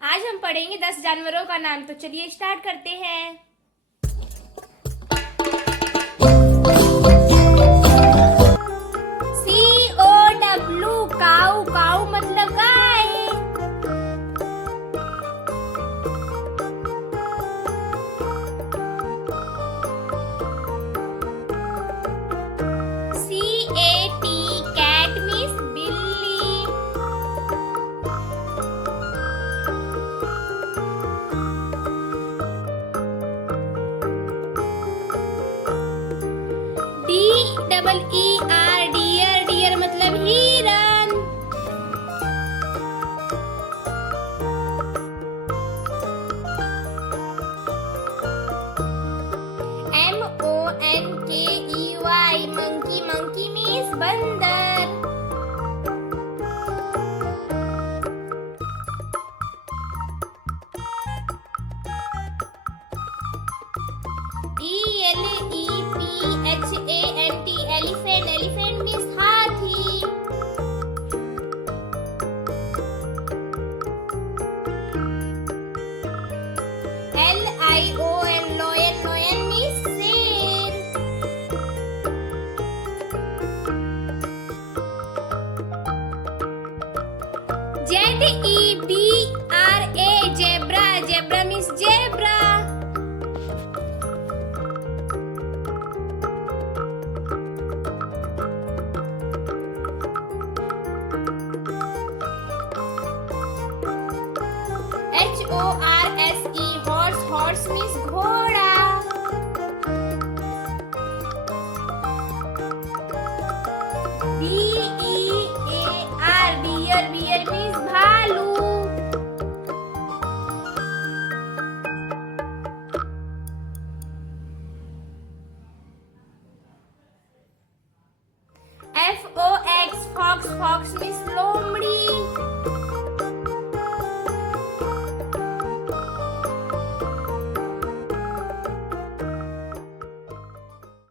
आज हम पढ़ेंगे 10 जानवरों का नाम। तो चलिए स्टार्ट करते हैं। COW cow. काऊ मतलब गाय। CAT कैट मीन्स बिल्ली। DEER deer. डियर मतलब हिरन। MONKEY monkey. मंकी मीन्स बंदर। ELEPHANT elephant. एलिफेंट मीन्स हाथी। LION lion. लॉयन मीन्स शेर। ZEBRA zebra. Zebra means zebra. HORSE horse. Horse means घोड़ा। DEAR dear. डियर मीन्स भालू। FOX fox. Fox means लोमड़ी।